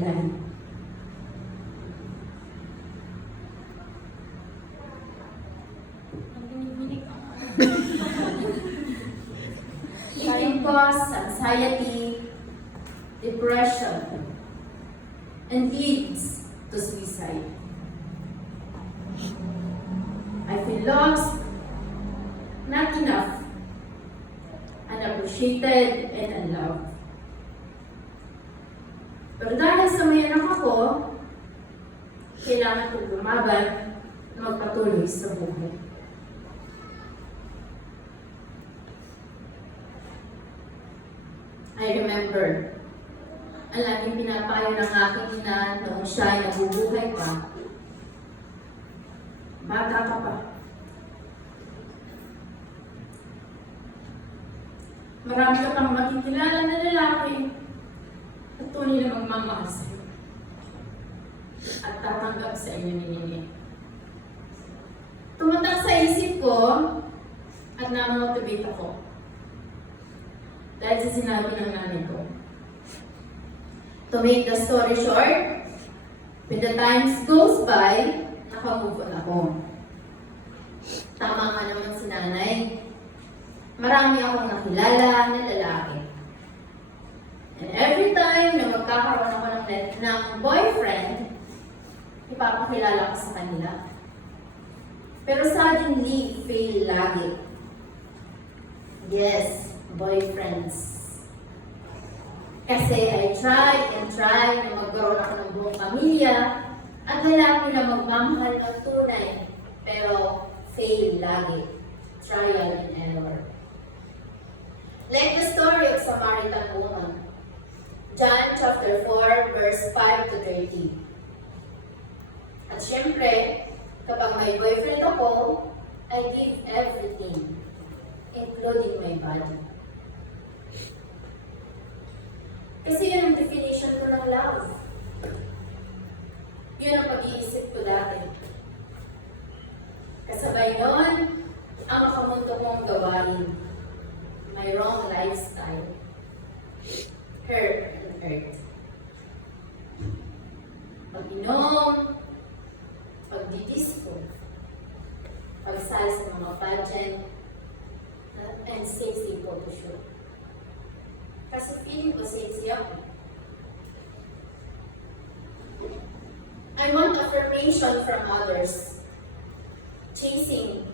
dahilan. It can cause anxiety, depression, and leads to suicide. I feel lost, not enough, unappreciated, and unloved. Pero dahil sa may anak ako, kailangan kong lumaban na magpatuloy sa buhay. I remember, ang laging pinapayo ng aking ina noong siya ay nabubuhay pa. Bata ka pa. Marami ka pang makikilala na lalaki at tunay na magmamahal sa'yo at tatanggap sa inyo ni Nini. Tumatak sa isip ko at namotivate ako dahil sa sinabi ng nanay ko. To make the story short, when the times goes by, nakamove on ako. Tama nga naman si nanay. Marami akong nakilala na lalaki. And every time na magkakaroon ako ng boyfriend, ipapakilala ko sa kanila. Pero suddenly, fail lagi. Yes, boyfriends. Kasi I tried and tried na magkaroon ako ng buong pamilya at lalaki na magmamahal ng tunay. Pero fail lagi. Trial and error. Like the story of Samaritan woman. John chapter 4 verse 5 to 30. At syempre, kapag may boyfriend ako, I give everything, including my body. Kasi yun ang definition ko ng love. Yun ang pag-iisip ko dati. Kasabay nun, ang makamundo mong gawain. My wrong lifestyle. Hurt and hurt. Pag-inom, pag-didisco, pagsali sa mga pageant, and sexy photoshoot. Kasi feeling ko sexy ako. I want affirmation from others, chasing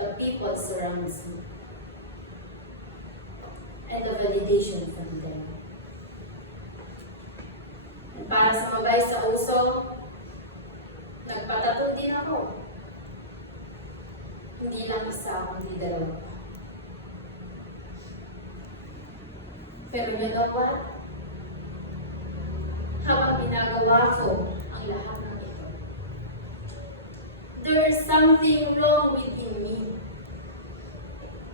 the people surrounds me, and the validation from them. And para sa mabay sa uso, nagpatato din ako. Hindi lang isa, hindi dalawa. Pero you know what? Habang ginagawa ko ang lahat ng ito, there is something wrong within me.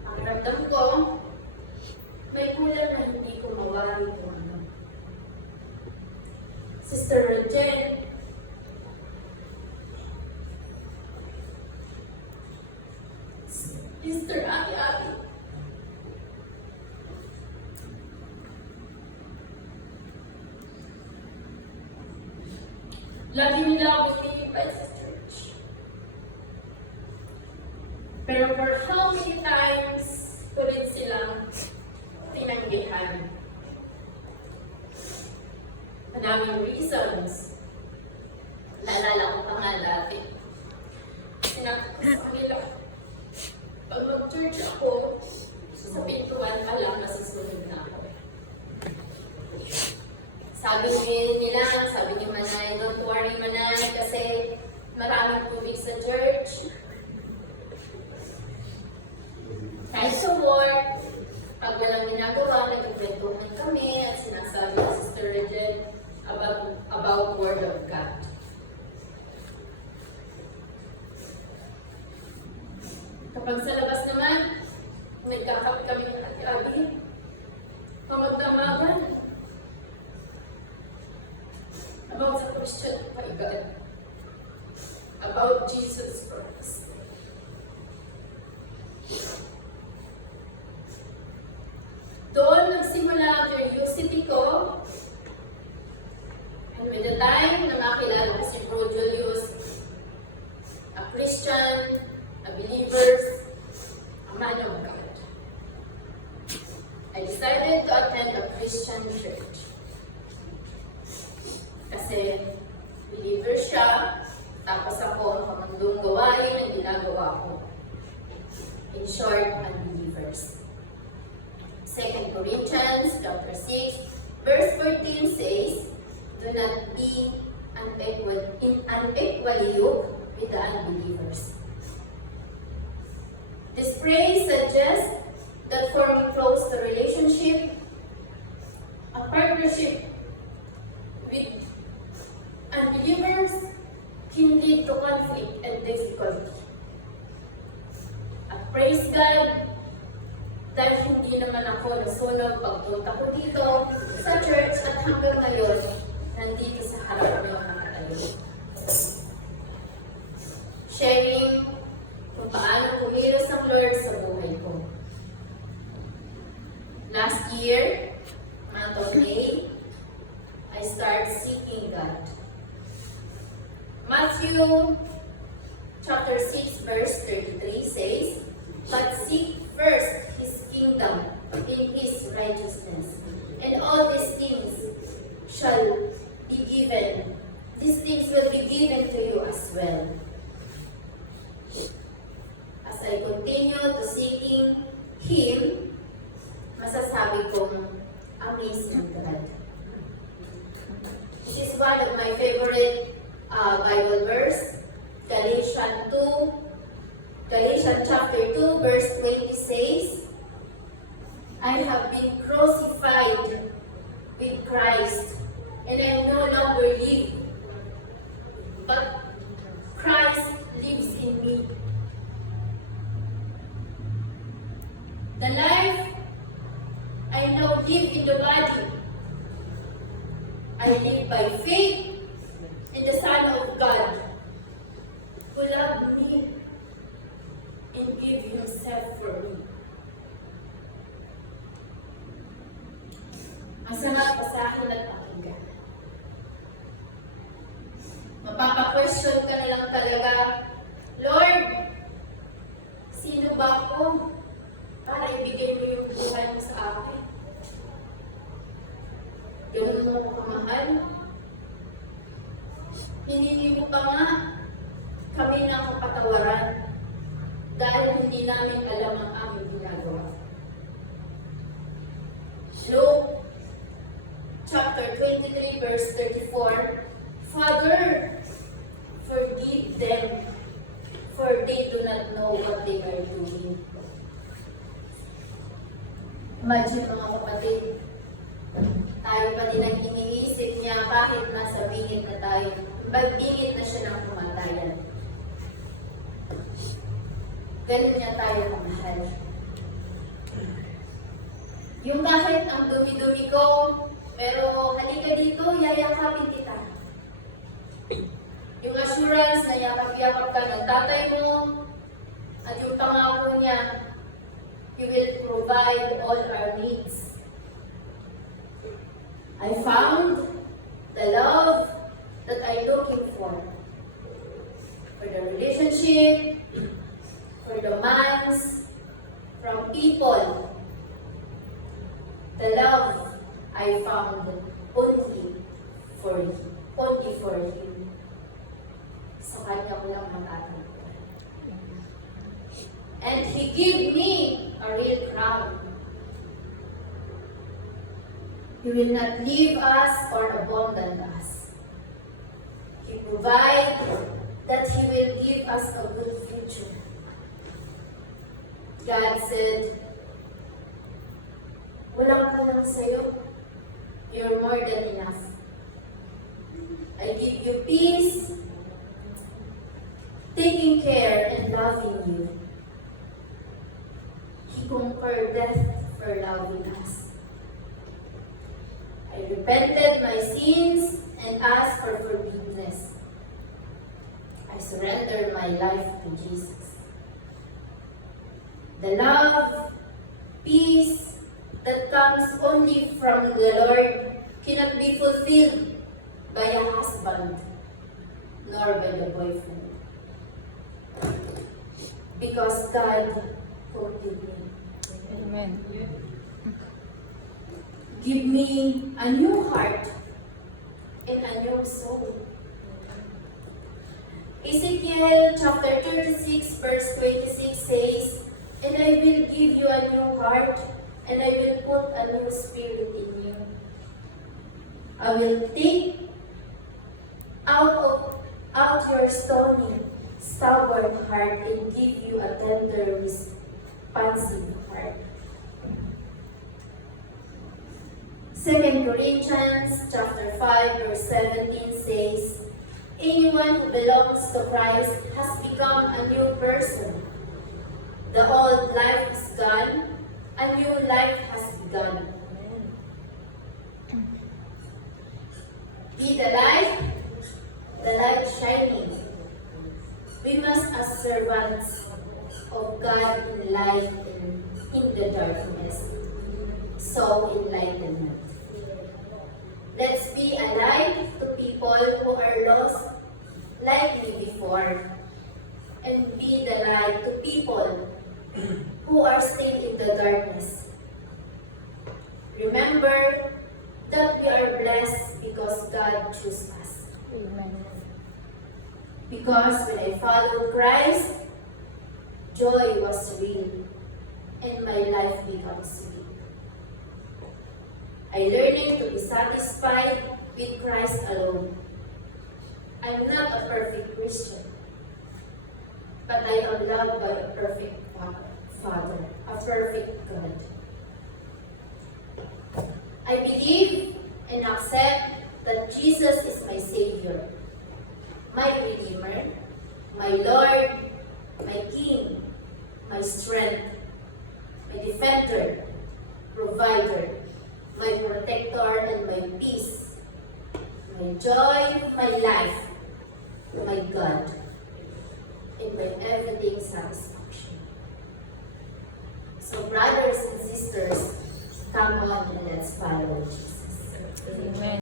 Ang ramdam ko, may kulang na hindi ko mawari kung ano. Sister Regine, Sister Ate, lagi nila ako ini-invite sa church. Pero for how many times ko rin silang tinanggihan? Madaming reasons. Naalala ko pa nga dati. Sinabi ko sa kanila, pag mag-church ako, sa pintuan pa lang masusunod na ako. Sabi ni Manay, don't worry Manay, kasi maraming tubig sa church. Kahit sa work, pag walang ginagawa, nagkikwentuhan kami at sinasabi ni Sister Regine about Word of God. Kapag sa labas naman, may kakap kami ng Ate-Abi, pamagdamagan about the Christian, my God, about Jesus Christ. Doon nagsimula ang curiosity ko. I time na makilala ko si Bro Julius, a Christian, a believers, ang maano magkakit. I decided to attend a Christian church. Kasi believer siya, tapos ako ang kamandong gawain ang ginagawa ko. In short, unbelievers. 2 Corinthians chapter 6, verse 14 says, do not be unequally yoked with the unbelievers. This phrase suggests that forming close relationship, a partnership with unbelievers can lead to conflict and difficulty. At praise God, dahil hindi naman ako nasunog pagpunta ko dito sa church at hanggang ngayon, nandito sa harap ng nakatayo. Sharing kung paano kumilos ang Lord sa buhay ko. Last year, month of May, I started seeking God. Matthew chapter 6 verse 33 says, but seek first His kingdom in His righteousness, and all these things shall be given. These things will be given to you as well. As I continue to seeking Him, masasabi kong amazing God. This is one of my favorite Bible verse, Galatians chapter 2 verse 20 says, I have been crucified with Christ, and I no longer live, but Christ lives in me. The life I now live in the body, I live by faith in the Son of God, who loved me and gave Himself for me. Masarap basahin at pakinggan. Mapapa-question ka na lang talaga, Lord, sino ba ako para ibigay mo yung buhay mo sa akin? Ganun mo ako kamahal? Hiningi mo pa nga kami ng kapatawaran dahil hindi namin alam ang aming ginagawa. Luke chapter 23 verse 34, Father, forgive them, for they do not know what they are doing. Imagine mga kapatid, tayo pa din ang iniisip niya kahit nasa bingit na tayo, magbingit na siya ng kumatayan. Ganun niya tayo kamahal. Yung kahit ang dumi-dumi ko, pero halika dito, yayakapin kita. Yung assurance na yakap-yakap ka ng tatay mo, at yung pangako niya, He will provide all our needs. I found the love that I'm looking for the relationship, for the demands from people. The love I found only for Him. Sa Kanya ko lang matatagpuan. And He gave me a real crown. He will not leave us or abandon us. He provides that He will give us a good future. God said, walang kulang sa'yo. You're more than enough. I give you peace, taking care and loving you. He conquered death for loving us. I repented my sins and asked for forgiveness. I surrendered my life to Jesus. The love, peace that comes only from the Lord cannot be fulfilled by a husband, nor by the boyfriend. Because God forgive me. Amen. Give me a new heart and a new soul. Ezekiel chapter 36 verse 26 says, "And I will give you a new heart, and I will put a new spirit in you. I will take out your stony, stubborn heart and give you a tender, responsive heart." 2 Corinthians chapter 5 verse 17 says, "Anyone who belongs to Christ has become a new person. The old life is gone, a new life has begun." Be the light shining. We must, as servants of God, enlighten in the darkness, so enlightenment. Let's be a light to people who are lost like me before, and be the light to people who are still in the darkness. Remember that we are blessed because God chose us. Amen. Because when I followed Christ, joy was real and my life became sweet. I learning to be satisfied with Christ alone. I'm not a perfect Christian, but I am loved by a perfect Father, a perfect God. I believe and accept that Jesus is my Savior, my Redeemer, my Lord, my King, my strength, my defender, provider, my protector, and my peace, my joy, my life, my God, and my everything satisfaction. So brothers and sisters, come on and let's follow Jesus. Amen.